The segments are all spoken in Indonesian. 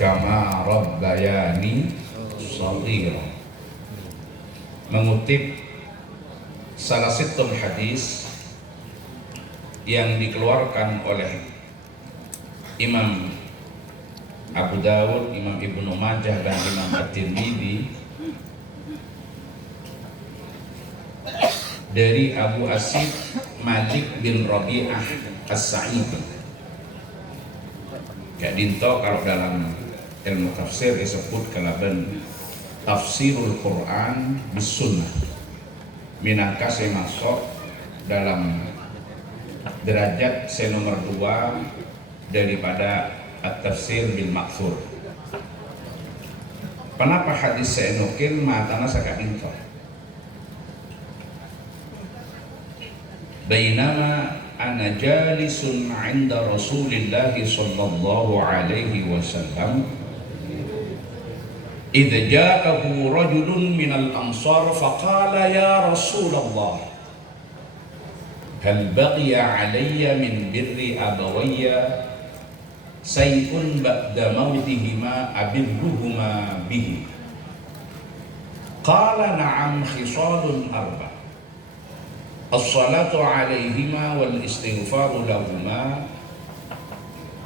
kama rabbayani shaghira. Mengutip salah satu hadis yang dikeluarkan oleh Imam Abu Dawud, Imam Ibnu Majah dan Imam At-Tirmidzi dari Abu Asid Malik bin Rabi'ah As-Sa'idi. Kayak dinto kalau dalam ilmu tafsir disebut kalaban tafsirul Quran bis sunnah. Minangka saya masuk dalam derajat saya nomor 2 daripada at-tafsir bil maksur. Kenapa hadis saya nukil matana saka dinto? Bainama ana jalisun 'inda Rasulillah sallallahu alaihi wasallam idza ja'ahu rajulun minal ansar faqala ya Rasulullah hal baqiya 'alayya min birri abawayya say'un ba'da mautihima abirruhuma bihi. Qala na'am khisalun arba' as-salatu alaihima wal istighfaru lahuma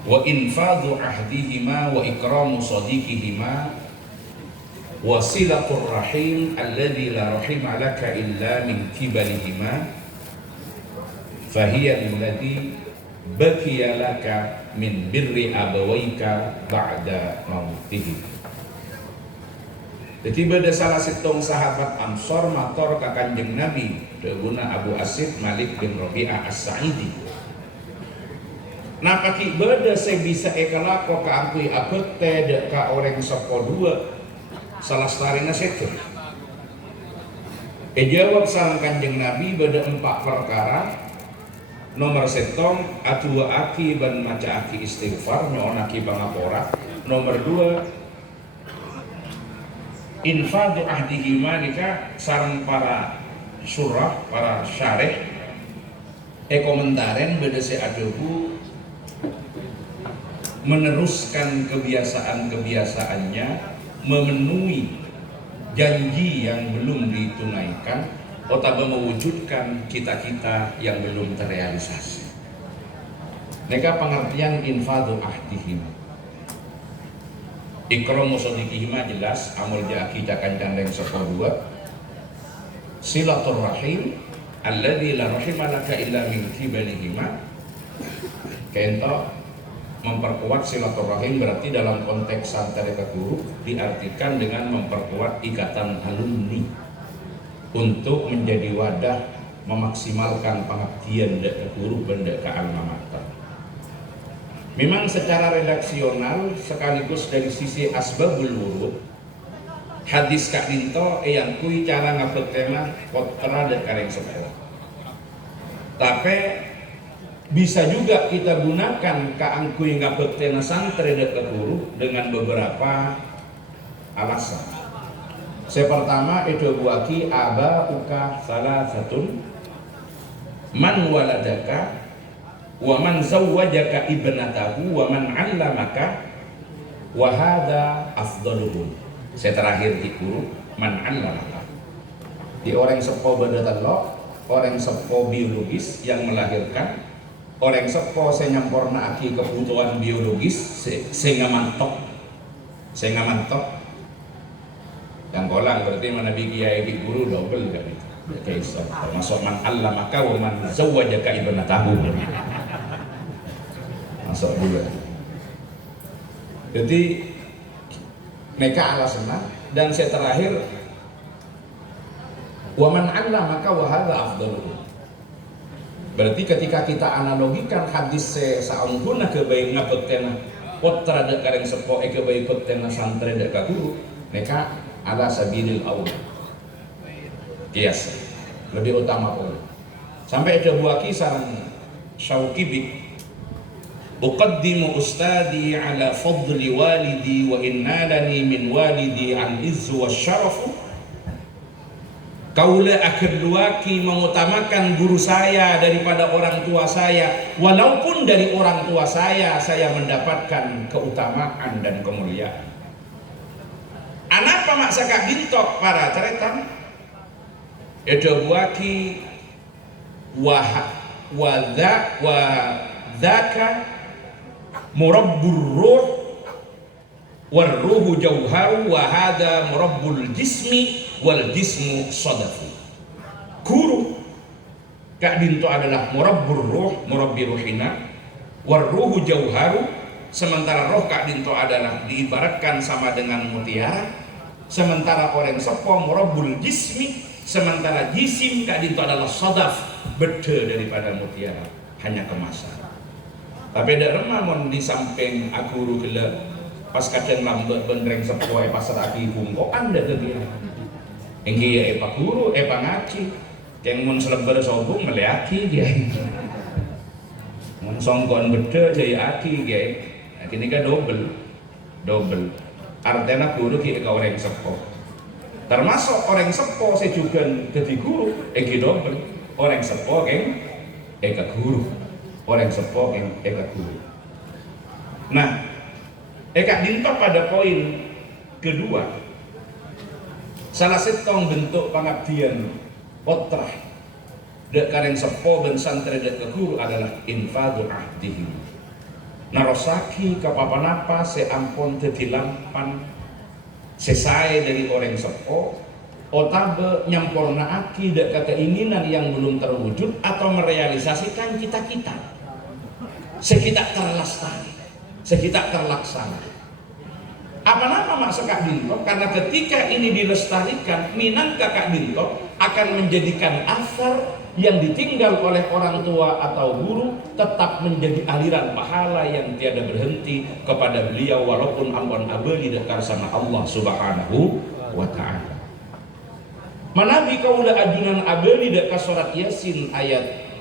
wa infadhu ahdihima wa ikramu sadiqihima wa silatur rahim alladhi la rahima laka illa min kibalihima fahiya alladhi baqiya laka min birri abawayka ba'da mautihim. Jadi pada salah setong sahabat Ansor mator ke Kanjeng Nabi deguna Abu Asid Malik bin Rabi'ah As-Sa'idi. Nah paki beda saya bisa ekalako ke akui abet teh ka orang sopo dua salah starina setur. Jawab sang Kanjeng Nabi beda 4 perkara. Nomor setong atua aki ban maca aki istighfar nyon aki bangapora. Nomor 2 infadu ahdihima nika sareng para surah, para syarih komentaren beda se adehu meneruskan kebiasaan-kebiasaannya, memenuhi janji yang belum ditunaikan atau mewujudkan cita-cita yang belum terrealisasi. Nika pengertian infadu ahdihima. Ikramu sadiqihima jelas amul jaki cakan candeng sepodua. Silaturrahim alladzi la rahima laka illa min kibalihima. Kento memperkuat silaturrahim berarti dalam konteks santri ke guru diartikan dengan memperkuat ikatan alumni untuk menjadi wadah memaksimalkan pengabdian ke guru benda ke alma mater. Memang secara redaksional sekaligus dari sisi asbabul wurud hadis Kak Dinto yang kui cara ngapet tema kotra dan kareng sekolah. Tapi bisa juga kita gunakan kaangkui ngapet tema santri dan guru dengan beberapa alasan. Pertama itu buaki aba uka salah satun man waladaka wa man zawwajaka ibnatahu wa man 'allamaka wa hadza afdaluhum. Saya terakhir dikuru man 'allamaka. Di orang sepo badatallah, orang sepo biologis yang melahirkan, orang sepo saya nyamporna aki kebutuhan biologis, saya ngamantok. Yang kolang berarti mana kiai di guru double kan itu. Kaisar termasuk man 'allamaka wa man zawwajaka ibnatahu. Masuk dulu. Jadi mereka alasannya dan saya terakhir wa man 'allamaka wa hadza afdaluhu. Berarti ketika kita analogikan hadis saunghuna ke bae ngapetena potra dek kareng sepo ke bae petena santri dek ka guru mereka ala sabilil aula. Kias lebih utama pun. Sampai ada buah kisah Syauqibi uqaddimu ustadi ala fadli walidi wa innalani min walidi an izzu wa syarafu Kaula akhirduaki mengutamakan guru saya daripada orang tua saya, walaupun dari orang tua saya mendapatkan keutamaan dan kemuliaan. Anapa maksa kak gintok para ceretan? Edo buaki wadhaka murabbur ruh warruhu jauharu wa hadha murabbul jismi wal jismu sadafu. Guru kak dinto adalah murabbur ruh, murabbi ruhina, warruhu jauharu, sementara roh kak dinto adalah diibaratkan sama dengan mutiara, sementara orang sepo murabbul jismi, sementara jisim kak dinto adalah sadaf, beda daripada mutiara, hanya kemasan. Tapi ada remamon di samping aku gila pas kadang lambat bendreng sepuai pasar aki bungkok anda dia engki ya epa guru epa ngaji yang mun selebar sobung meleaki dia mun songkon beda jaya aki dia kini kan double artinya guru ki ka orang sepo termasuk orang sepo saya juga jadi guru engki double orang sepo geng eka guru orang sepo geng eka guru. Nah Eka dinto pada poin kedua, salah setong bentuk pengabdian potrah dek kareng sepo dan santri dek ke guru adalah infadu ahdihim. Narosaki kapapanapa seampun tetilampan sesai dari orang sepo, otabe nyamporna aki dek keinginan yang belum terwujud atau merealisasikan cita-cita sekitar terlestari. Sekitar terlaksana. Apa nama maksud Kak Dinto? Karena ketika ini dilestarikan, minang Kak Dinto akan menjadikan asar yang ditinggal oleh orang tua atau guru tetap menjadi aliran pahala yang tiada berhenti kepada beliau walaupun ampun abadi dekar sama Allah Subhanahu wa ta'ala. Manabi kaula ajunan abadi dekar surat Yasin ayat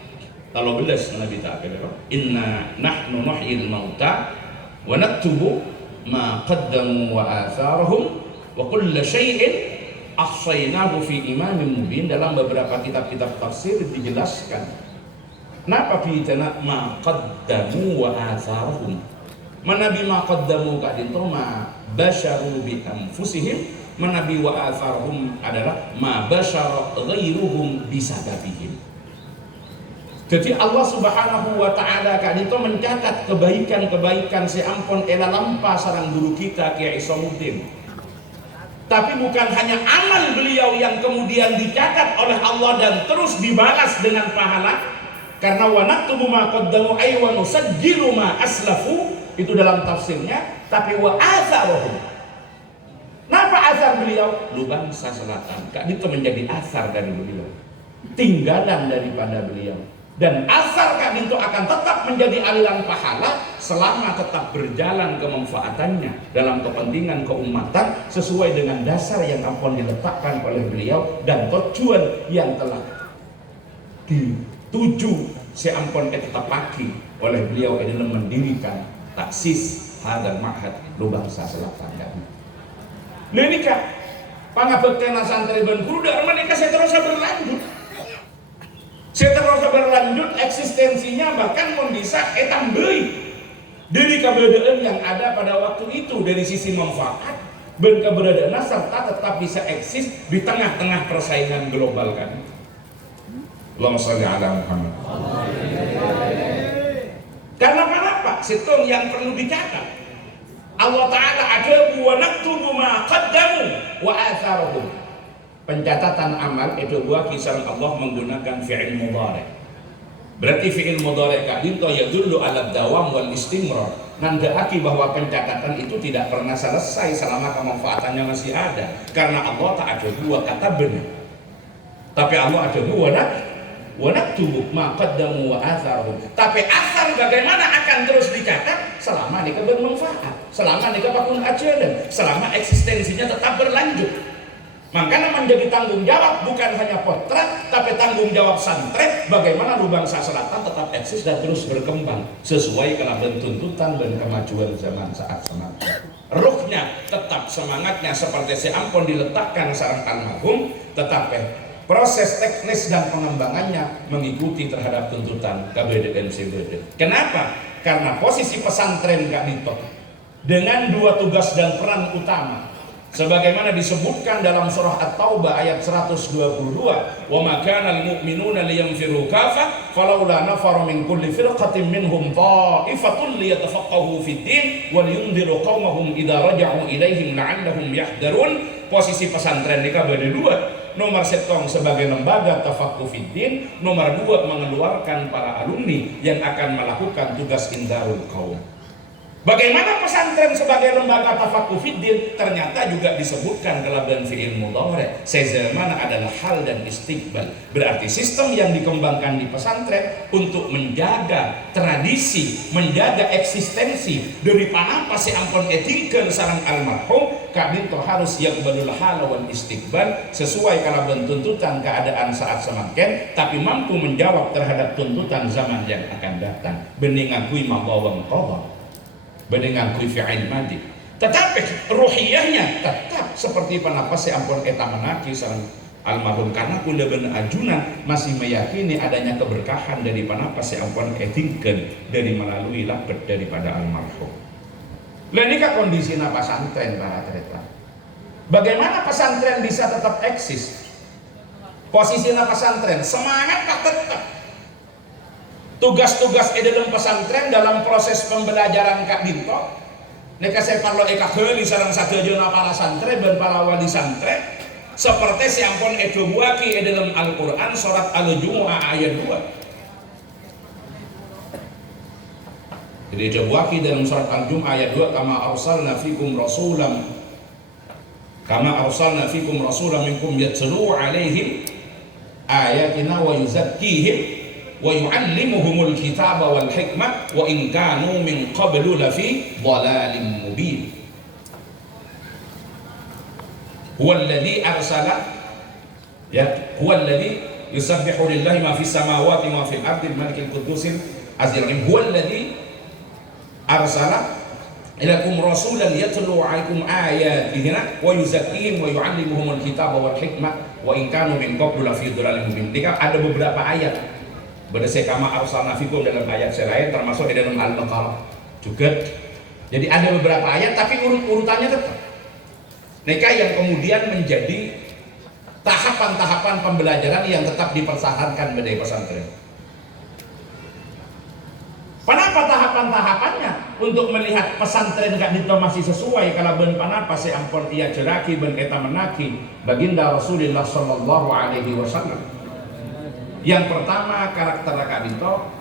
13 Nabi ta'ala. Inna nahnu nuhyil mauta wa naktubu ma qaddamu wa atharahum wa kulla syai'in ahsaynahu fi imamin mubin. Dalam beberapa kitab-kitab tafsir dijelaskan kenapa pitana ma qaddamu wa atharahum. Manabi ma qaddamu kadinto ma basyaru bi anfusihim, manabi wa atharahum adalah ma basyara ghairuhum bisababihim. Jadi Allah Subhanahu wa ta'ala kadito mencatat kebaikan-kebaikan seampun ela lampa sarang guru kita Kiai Somuddin. Tapi bukan hanya amal beliau yang kemudian dicatat oleh Allah dan terus dibalas dengan pahala, karena wa naktubu ma qaddamu ay wa nusajjilu ma aslafu, itu dalam tafsirnya. Tapi wa atharuhum, napa asar beliau? Lubang Selatan kadito menjadi asar dari beliau, tinggalan daripada beliau. Dan asar Kak Dinto akan tetap menjadi aliran pahala selama tetap berjalan kemanfaatannya dalam kepentingan keumatan sesuai dengan dasar yang akan diletakkan oleh beliau dan tujuan yang telah dituju seampun tetap lagi oleh beliau adalah mendirikan taksis hadal ma'had Lubang Selatan. Ini Kak pangabektian santri dan guru dan mereka saya terus berlanjut. Seterusnya berlanjut eksistensinya bahkan pun bisa etambei dari keberadaan yang ada pada waktu itu dari sisi manfaat dan keberadaan serta tetap bisa eksis di tengah-tengah persaingan global kan. Allahumma sholli ala Muhammad. Karena kenapa? Situng yang perlu dicatat. Allah Ta'ala ada wa naktubu ma qaddamu wa atharuhum. Pencatatan amal itu dua kisah Allah menggunakan fi'il mudhari. Berarti fi'il mudhari Kak Dinto yadullu ala dawam wal istimrar, nandaaki bahwa pencatatan itu tidak pernah selesai selama kemanfaatannya masih ada, karena Allah tak ada dua kata benar. Tapi Allah ada dua wa naktubu ma qaddamu wa atharuhum. Tapi asal bagaimana akan terus dicatat selama mereka bermanfaat, selama mereka bakun ajaran, selama eksistensinya tetap berlanjut. Makanya menjadi tanggung jawab bukan hanya potret, tapi tanggung jawab santri bagaimana Lubang Selatan tetap eksis dan terus berkembang sesuai dengan tuntutan dan kemajuan zaman saat semakin. Ruhnya tetap semangatnya seperti seampun diletakkan sarang almarhum, tetapi proses teknis dan pengembangannya mengikuti terhadap tuntutan KBDN CBD. Kenapa? Karena posisi pesantren Kak Dito dengan dua tugas dan peran utama sebagaimana disebutkan dalam surah At-Taubah ayat 122, wa ma kana al-mu'minuna liyanfiru kafah falaula nafara min kulli firqatin minhum ta'ifatun liyatafaqahu fid din wa liyunziru qaumahum idza raja'u ilaihim la'allahum yahdharun. Posisi pesantren di KBD 2, nomor setong sebagai lembaga tafaqquh fid din, nomor 2 mengeluarkan para alumni yang akan melakukan tugas indarul qaum. Bagaimana pesantren sebagai lembaga tafaqquh fiddin? Ternyata juga disebutkan dalam fi'il mudhari'. Sezemana adalah hal dan istiqbal. Berarti sistem yang dikembangkan di pesantren untuk menjaga tradisi, menjaga eksistensi dari panapa si ampun etingkeun sareng almarhum, Kak Dito harus yang badul hal wan istiqbal sesuai kalaban tuntutan keadaan saat semakin, tapi mampu menjawab terhadap tuntutan zaman yang akan datang. Bening akui mabawang qadha, dengan kui fi'il madi, tetapi ruhiyahnya tetap seperti panapas si ampun eta menaki sareng almarhum, karena kula ben ajunan masih meyakini adanya keberkahan dari panapas si ampun etingkeun dari melalui labet daripada almarhum. Lah nika kondisina pesantren para tereta. Bagaimana pesantren bisa tetap eksis? Posisinya pesantren semangat tak tetap. Tugas-tugas dalam pesantren dalam proses pembelajaran Kak Dito neka saya parlo eka heuli sareng sadayana para santri dan para wali santri seperti si ampun edo buaki dalam Al-Qur'an surat Al-Jumu'ah ayat 2. Jadi edo buaki dalam surat Al-Jumu'ah ayat 2, kama arsalna fikum rasulan minkum yatlu alaihim ayatina wa yuzakkihim wa yu'allimuhumul kitaba wal hikmah wa in kanu min qablu lafi dhalalin mubin. Huwallazi arsala huwallazi yusabbihu lillahi ma fis samawati wa fil ardi al-malikil qudusil azizil hakim. Huwallazi arsala ilakum rasulan yatlu 'alaikum ayatihi wa yuzakkihim wa yu'allimuhumul kitaba wal hikmah wa in kanu min qablu lafi dhalalin mubin. Ada beberapa ayat berdasarkan kama arsalna fikum dalam ayat lain, termasuk di dalam Al-Baqarah juga. Jadi ada beberapa ayat tapi urutannya tetap. Mereka yang kemudian menjadi tahapan-tahapan pembelajaran yang tetap dipertahankan dari pesantren. Kenapa tahapan-tahapannya? Untuk melihat pesantren Kak Dito masih sesuai kalau ben panapa si ampun ia jeraki ben eta menaki baginda Rasulullah sallallahu alaihi wasallam. Yang pertama karakter Kak Dito,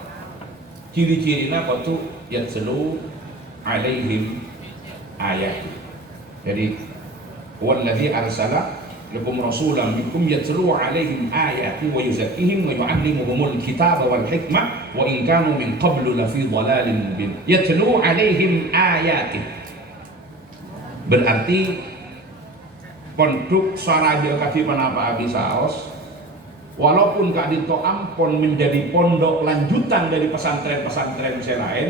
ciri-cirina kudu yatlu alaihim ayat. Jadi wallazi arsala lakum rasulan minkum yatlu alaihim ayati wa yuzakkihim wa yu'allimuhumul kitaba wal hikmah wa in kanu min qablu lafi dhalalin mubin. Yatlu alaihim ayati berarti pondok saraja kaki panapa abi saos. Walaupun Kak Dito ampun menjadi pondok lanjutan dari pesantren-pesantren lain,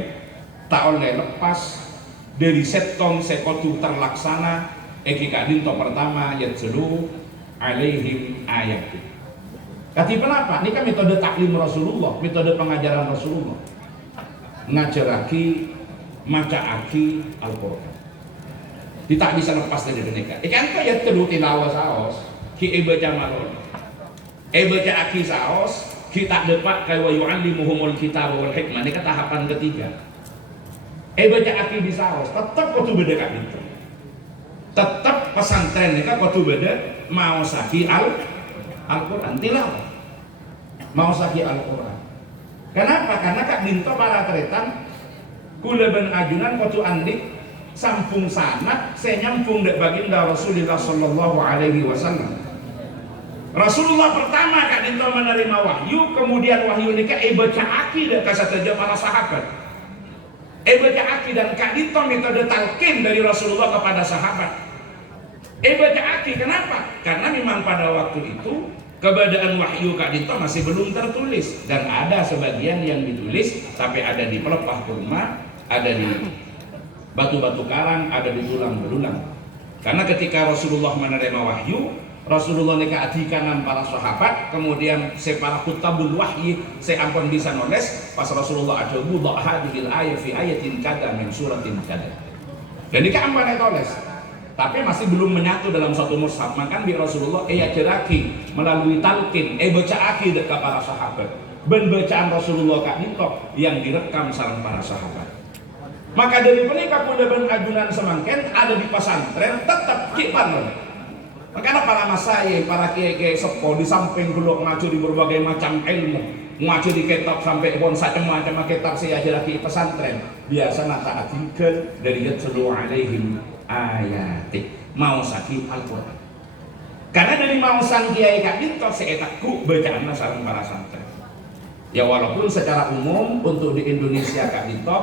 tak oleh lepas dari setong sekotu terlaksana eki Kak Dito pertama yatlu alaihim ayat. Kati kenapa? Ini kan metode taklim Rasulullah, metode pengajaran Rasulullah. Ngajaraki, macaaki Al-Qur'an. Tidak bisa lepas dari mereka. Ikan kok yatlu tilawah saos, ki baca malon. Baca aki saos kita depak kaya wa yu'allimuhumul kitaba wal hikmah. Ini tahapan ketiga. Baca aki di saos tetap kudu beda Kak Dito. Tetap pesantren ini kudu beda mau saki Al-Qur'an tilawah. Mau saki Al-Qur'an. Kenapa? Karena Kak Dito para tretan kula ben ajunan kudu andik sampung sanad saya nyambung dek baginda Rasulullah sallallahu alaihi wasallam. Rasulullah pertama Kak Dito menerima wahyu, kemudian wahyu nikah baca aki dan kasataja para sahabat. Baca aki dan Kak Dito metode talqin dari Rasulullah kepada sahabat. Baca aki kenapa? Karena memang pada waktu itu keberadaan wahyu Kak Dito masih belum tertulis dan ada sebagian yang ditulis tapi ada di pelepah kurma, ada di batu-batu karang, ada di tulang belulang. Karena ketika Rasulullah menerima wahyu Rasulullah nika adikanan para sahabat, kemudian para kutabul wahyi saya ampun bisa nulis pas Rasulullah ada wudhu hadhil ayat fi ayatin kada min suratin kada. Dan nika ampun nulis. Tapi masih belum menyatu dalam satu mushaf. Maka di Rasulullah ajaraki melalui talqin bacaaki dekat para sahabat. Ben bacaan Rasulullah kak nito yang direkam sareng para sahabat. Maka dari penikah kuda ben ajunan semangken ada di pesantren tetap kipan. Makanya para masai, para kiai-kiai sepo di samping dulu ngaji di berbagai macam ilmu, ngaji di kitab sampai pun macam kitab saya ajaraki pesantren. Biasa nata artikel dari yatlu alaihim ayati mau sakit Al-Quran. Karena dari mausan kiai kak itu saya takut bacaan sareng para santri. Ya walaupun secara umum untuk di Indonesia kak itu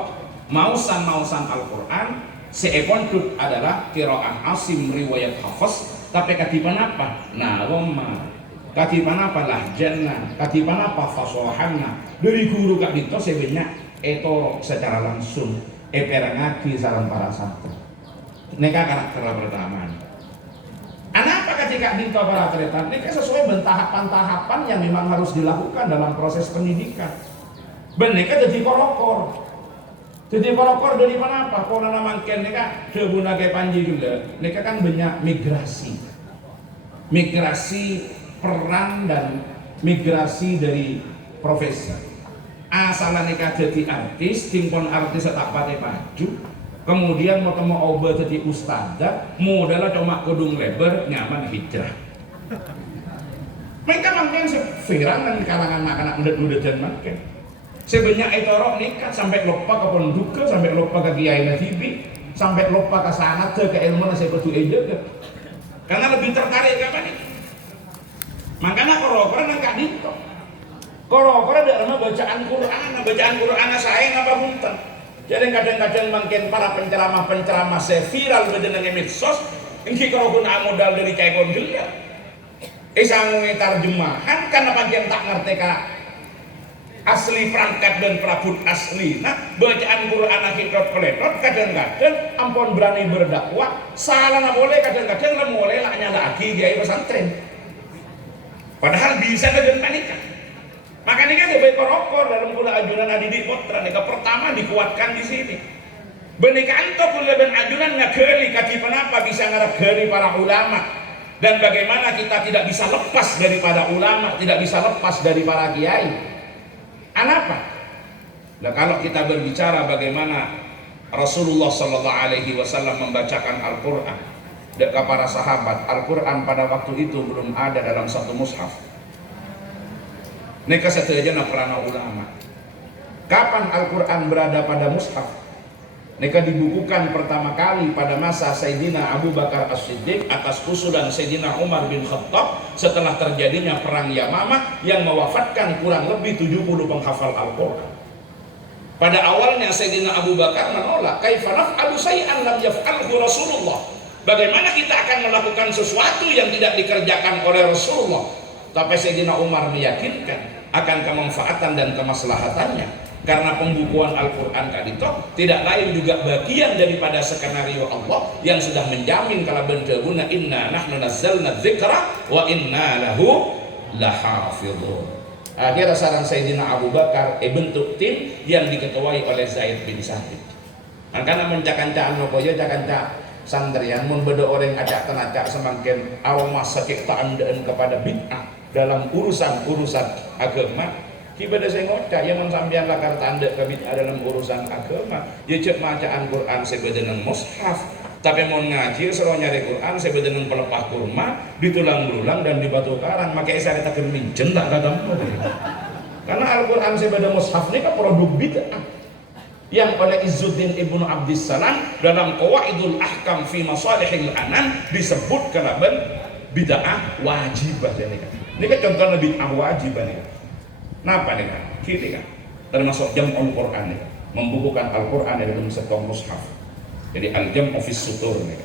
mausan Al-Quran seepon adalah qiraah Asim riwayat Hafs. Tapi katipan apa? Nah, Roma. Katipan apa lah? Jannah. Katipan apa? Fasohanna. Dari guru kak dito sebenarnya itu secara langsung perangaki sarang para santri. Neka karakter pertama. Kenapa ketika dito para tretan? Neka sesuai tahapan-tahapan yang memang harus dilakukan dalam proses pendidikan. Beneka jadi korokor. Jadi korokor dari mana apa? Kalau nama ken neka sebuna kayak panji juga. Neka kan banyak migrasi peran dan migrasi dari profesi. Asalnya neka jadi artis, timpon artis tak pakai baju, kemudian mau temu obat jadi ustadzah, modalnya cuma kudung lebar, nyaman hijrah. Mereka makin sefiran dan kalangan makanan udah dan makin. Sebenarnya itu orang nikah sampai lupa ke penduka, sampai lupa ke kiai najibi, sampai lupa ke sanat ke ilmu nasi kudu juga. Karena lebih tertarik ke apa nih? Makanya korokor nangkak dito. Korokor ada bacaan Quran saya apa punten. Jadi kadang-kadang makin para penceramah saya viral dengan medsos, ini kalau pun modal dari kayak gondelnya. Isang terjemahan karena bagian tak ngerti kak. Asli perangkat dan prabut asli. Nah, bacaan Quran hakikat peletot kadang-kadang ampun berani berdakwah, salah nggak boleh kadang-kadang mulai laknya lagi dia pesantren. Padahal bisa dengan panika. Makanya kan sebagai korokor dalam kula ajunan adidik putra nika pertama dikuatkan di sini. Benikan to kula ben ajunan ngageli kaki kenapa bisa ngarageli para ulama dan bagaimana kita tidak bisa lepas daripada ulama, tidak bisa lepas dari para kiai. Kenapa? Nah, kalau kita berbicara bagaimana Rasulullah Sallallahu Alaihi Wasallam membacakan Al-Quran dekat para sahabat, Al-Quran pada waktu itu belum ada dalam satu mushaf. Neka setelahnya perana ulama. Kapan Al-Quran berada pada mushaf? Neka dibukukan pertama kali pada masa Sayyidina Abu Bakar As-Siddiq atas usulan Sayyidina Umar bin Khattab setelah terjadinya perang Yamamah yang mewafatkan kurang lebih 70 penghafal Al-Quran. Pada awalnya Sayyidina Abu Bakar menolak, kaifa naf'alu syai'an lam yaf'alhu Rasulullah. Bagaimana kita akan melakukan sesuatu yang tidak dikerjakan oleh Rasulullah? Tapi Sayyidina Umar meyakinkan akan kemanfaatan dan kemaslahatannya. Karena pembukuan Al-Quran kadito tidak lain juga bagian daripada skenario Allah yang sudah menjamin kalau benjabuna inna nahnu nazzalna dzikra wa inna lahu lahafidhun. Akhirnya saran Sayyidina Abu Bakar bentuk tim yang diketuai oleh Zaid bin Sabit. Makanya mencakan-cakan lokoyo cakan-cak sandrian membedo orang ajak tenacak semakin aroma sakit taandaan kepada bid'ah dalam urusan agama. Ibadah saya ngocak yang sampean lakar tanda kebid'ah dalam urusan agama. Ya cek bacaan Quran sebedenang mushaf. Tapi mau ngaji seru nyari Quran sebedenang pelepah kurma ditulang berulang dan dibatu karang. Makanya saya katakan minjen tak kata mau. Karena Al-Quran sebedenang mushaf ini kan produk bid'ah yang oleh Izzuddin Ibnu Abdissalam dalam Qawaidul Ahkam fi Masalihil Anan disebut kalaban bid'ah wajibah ini kan. Ini kan contohnya bid'ah wajibah nih. Napa nih kan? Gini kan, termasuk jam Al-Quran nih, membukukan Al-Quran dalam setong mushaf. Jadi al-jam office sutur nih.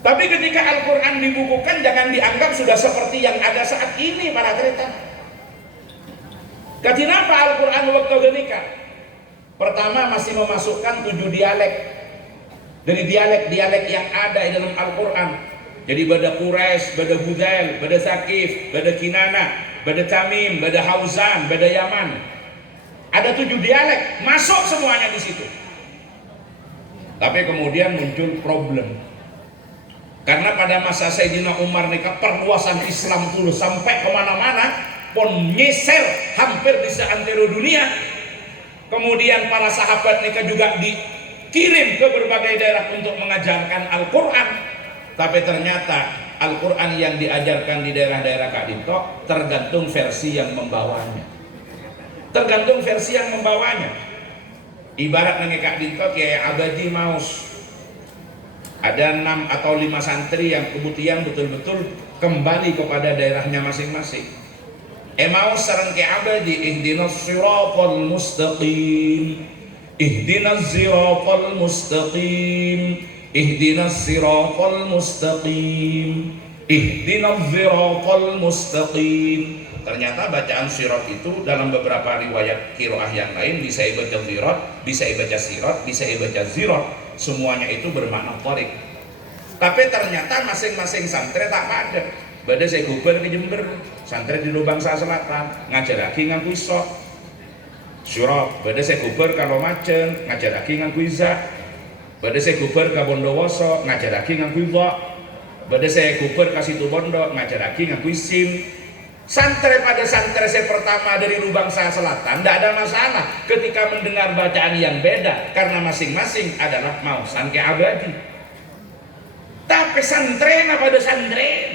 Tapi ketika Al-Quran dibukukan jangan dianggap sudah seperti yang ada saat ini para cerita. Kenapa Al-Quran waktu ketika? Pertama masih memasukkan 7 dialek. Dari dialek-dialek yang ada di dalam Al-Quran. Jadi bada Quraisy, bada Hudzail, bada Saqif, bada Kinana, bada Tamim, bada Hauzan, bada Yaman. Ada 7 dialek, masuk semuanya di situ. Tapi kemudian muncul problem. Karena pada masa Sayyidina Umar nikah perluasan Islam itu sampai kemana-mana, pun nyeser hampir di seantero dunia. Kemudian para sahabat nikah juga dikirim ke berbagai daerah untuk mengajarkan Al-Quran. Tapi ternyata Al-Quran yang diajarkan di daerah-daerah Kak Dito tergantung versi yang membawanya. Tergantung versi yang membawanya. Ibarat dengan Kak Dito kayak Abadi Maus. Ada 6 atau 5 santri yang kemudian betul-betul kembali kepada daerahnya masing-masing. Maus sareng ke Abadi, ihdinas siratal mustaqim, ihdinas siratal mustaqim, ihdinas siratal mustaqim, ihdinas siratal mustaqim. Ternyata bacaan sirat itu dalam beberapa riwayat qiraah yang lain bisa dibaca sirat, bisa dibaca sirat, bisa dibaca zirat. Semuanya itu bermakna tariq. Tapi ternyata masing-masing santri tak pada. Bada saya gubar di Jember, santri di Lubang Selatan, ngajar lagi nganggo iso. Sirat, bada saya gubar kalau macen, ngajar lagi nganggo iza. Bada saya gubar ke Bondowoso, ngajar lagi nganggo iza. Bada saya gubar ke Situbondo, ngajar lagi nganggo isim. Santri pada santri saya pertama dari Lubang Selatan tidak ada masalah ketika mendengar bacaan yang beda karena masing-masing adalah mausan ke Abadi. Tapi santri pada santri,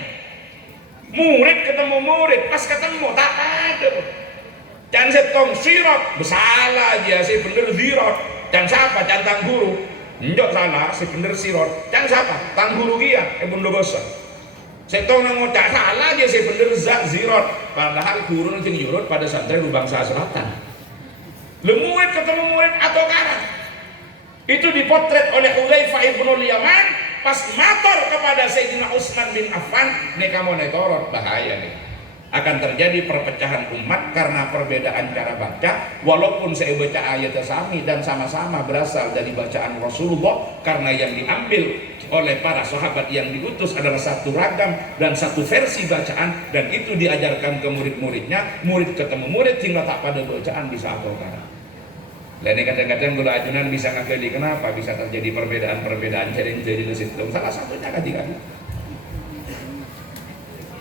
murid ketemu murid, pas ketemu tak ada. Jangan setong sirat bersalah aja sih bener zirat. Jangan siapa jangan guru, enggak salah sih bener sirat. Jangan siapa tang guru dia Bunda Bosa. Saya tahu nang tak salah dia sih bener zirat, padahal guru nanti nyurut pada santri Lubang Selatan. Murid ketemu murid atau karang itu dipotret oleh Hudzaifah ibn Yaman pas mator kepada Sayyidina Utsman bin Affan, nih kamu netorot bahaya nih. Akan terjadi perpecahan umat karena perbedaan cara baca, walaupun saya baca ayat sami dan sama-sama berasal dari bacaan Rasulullah, karena yang diambil oleh para sahabat yang diutus adalah satu ragam dan satu versi bacaan, dan itu diajarkan ke murid-muridnya. Murid ketemu murid tinggal tak pada bacaan bisa ataukan. Dan kadang-kadang gula ajunan bisa ngakeli kenapa bisa terjadi perbedaan-perbedaan jadi situ. Salah satunya kali-kali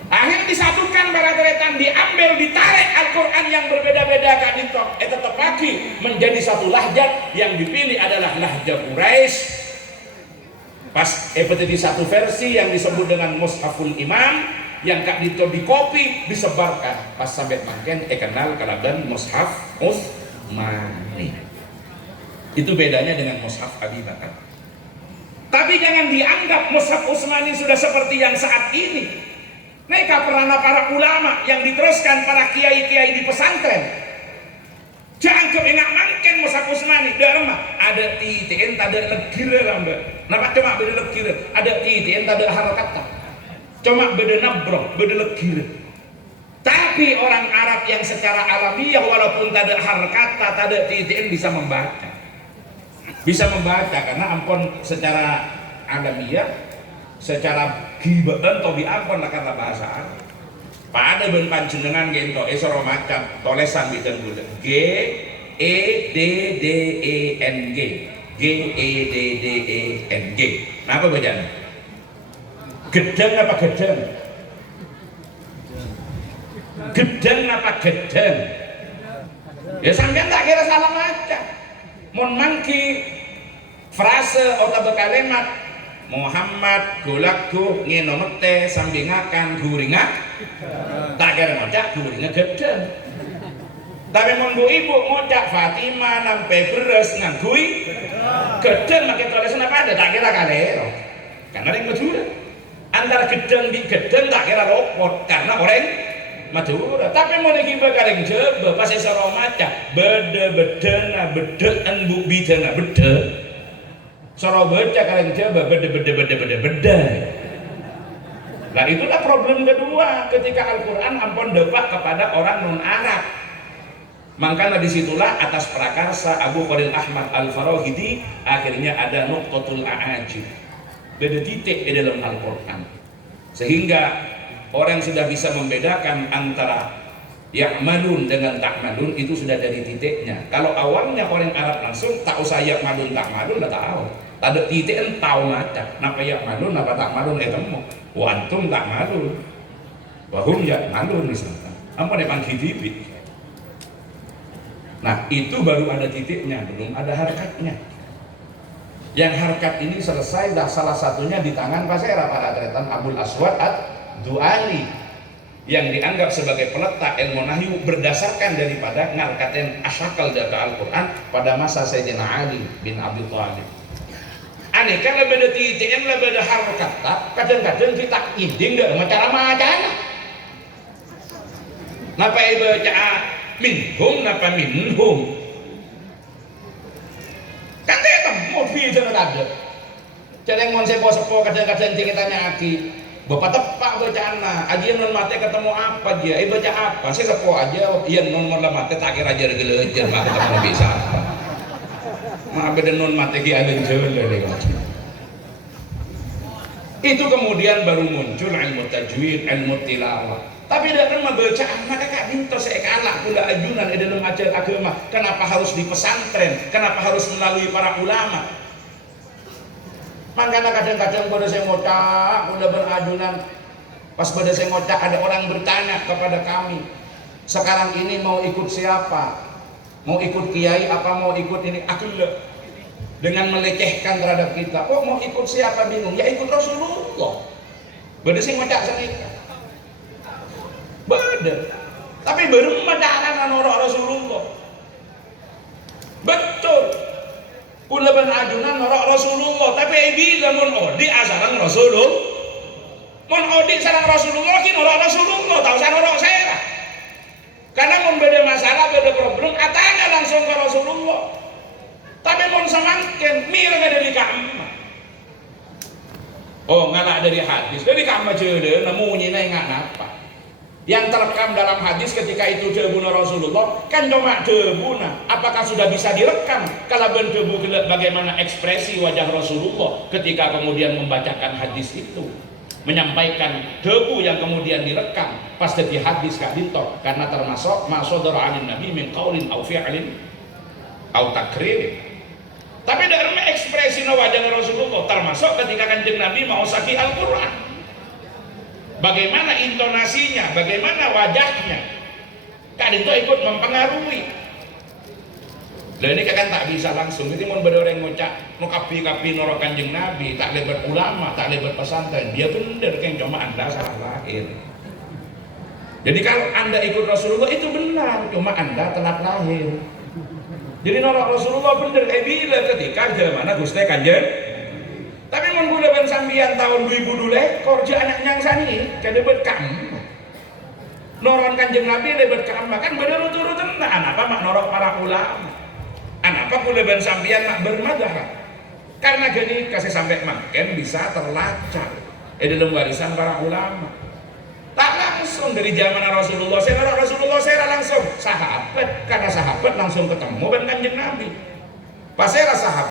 akhirnya disatukan barang-barang, diambil, ditarik Al-Quran yang berbeda-beda kadito. Tetap lagi menjadi satu lahjat yang dipilih adalah lahjat Quraisy. Pas di satu versi yang disebut dengan Mushaful Imam yang kadito dikopi disebarkan. Pas sampai makin kenal kalaban Mushaf Utsmani. Itu bedanya dengan Mushaf Abi Bakar. Tapi jangan dianggap Mushaf Utsmani sudah seperti yang saat ini. Mereka pernah para ulama yang diteruskan para kiai-kiai di pesantren. Jangan keenak mangken Mushaf Utsmani derma ada titiin tada legir ramba. Napa cuma beda legir? Ada titiin tada harakat. Cuma beda nabroh, beda legir. Tapi orang Arab yang secara alamiah walaupun tada harakat, tada titiin bisa membaca. Bisa membaca karena ampun secara alamiah, secara gibatan atau diampun lah karena bahasa pada ben panjenengan gento esoro macam tolesan bidan gula G E D D E N G G E D D E N G. Apa bacaan? Gedeng apa gedeng? Gedeng apa gedeng? Ya sampean tak kira salah maca. Mon mangki frase atau kalimat Muhammad gulaku ngenomete sambingakan guringa tak kira ngocak guringa gedeng. Tapi monggo ibu ngocak Fatimah nampe beres ngagui gedeng makin tulisan apa ada tak kira kalero karena orang Madura antara gedeng di gedeng tak kira ropot karena orang Madura. Tapi mau dikibar kareng jeba pas isara maca beda bedena bedaan bu bidana beda Soro baca kalian coba beda. Nah itulah problem kedua ketika Al-Quran ampun dapat kepada orang non Arab. Makanya disitulah atas prakarsa Abu Khalil Ahmad Al-Farahidi akhirnya ada nuqtatul a'ajib. Beda titik di dalam Al-Quran. Sehingga orang sudah bisa membedakan antara ya'malun dengan ta'malun, itu sudah dari titiknya. Kalau awalnya orang Arab langsung tak usah ya'malun ta'malun lah tahu. Tak ada titik tahu macam. Napa ya'malun napa ta'malun temu. Wa antum ta'malun. Wa hum ya'malun misalkan. Apa depan titik. Nah, itu baru ada titiknya, belum ada harkatnya. Yang harkat ini selesai dah, salah satunya di tangan Pasera pada tretan Abul Aswad Ad-Du'ali yang dianggap sebagai peletak ilmu nahyu berdasarkan daripada ngarkaten asyakal data Al-Quran pada masa Sayyidina Ali bin Abi Thalib. Aneh kan lebih ada titiknya, lebih ada harkat, kadang-kadang kita iding gak macam-macam. Napa baca minhum, napa minhum? Kan dia temu di sana ada. Jadi mon sepo-sepo kadang-kadang kita nyaki. Bapak tepak bacaan aja non mate ketemu apa dia? Baca apa? Saya sepo aja. Iya non mate tak kira aja regel-regel mah ketemu bisa. Mah beda non mate ki ada jalan deh. Itu kemudian baru muncul ilmu tajwid, ilmu tilawah. Tapi dalam bacaan mereka minta saya kalah pula ajunan dalam ajar agama. Kenapa harus di pesantren? Kenapa harus melalui para ulama? Makanya kadang-kadang pada saya ngocak, udah beradunan. Pas pada saya ngocak ada orang bertanya kepada kami, sekarang ini mau ikut siapa? Mau ikut kiai apa mau ikut ini? Aku dengan melecehkan terhadap kita. Oh mau ikut siapa bingung? Ya ikut Rasulullah. Pada saya ngocak sana. Beda. Tapi bermadakan orang Rasulullah. Betul. Kula ban ajunan orang Rasulullah, tapi bila mun odi asaran Rasulullah. Mun odi sareng Rasulullah ki orang Rasulullah, tahu sareng orang saya. Karena mun beda masalah, beda problem, atanya langsung ke Rasulullah. Tapi mun semakin mireng dari kamma. Oh, ngalah dari hadis. Dari kamma jeudeun namunnya enggak napa. Yang terekam dalam hadis ketika itu debuna Rasulullah kan cuma debuna. Apakah sudah bisa direkam? Kalau debu bagaimana ekspresi wajah Rasulullah ketika kemudian membacakan hadis itu, menyampaikan debu yang kemudian direkam pas jadi hadis kak dintor, karena termasuk masodara alin nabi min qaulin au fi'lin au takrir. Tapi dalam ekspresi wajah Rasulullah termasuk ketika kanjeng Nabi mau saki Al-Quran. Bagaimana intonasinya, bagaimana wajahnya, kan itu ikut mempengaruhi. Dan ini kan tak bisa langsung. Jadi mau berdoreng ngocak, mau kapi norok kanjeng Nabi, tak lebat ulama, tak lebat pesantren. Dia benar kan cuma anda salah lahir. Jadi kalau anda ikut Rasulullah itu benar, cuma anda telat lahir. Jadi norok Rasulullah benar. Bila ketika zaman Gusti kanjeng. Tapi mun kula ben sambian tahun 2000 dulu korja anak nyang sani kada berkam. Noron kanjeng Nabi lebet kam kan berurut-urutan apa mak norok para ulama. Anapa kula ben sambian mak bermadhab. Karena gini kasih sampai makin bisa terlacak dalam warisan para ulama. Tak langsung dari zaman Rasulullah, saya langsung sahabat, karena sahabat langsung ketemu ben kanjeng Nabi. Pas saya sahabat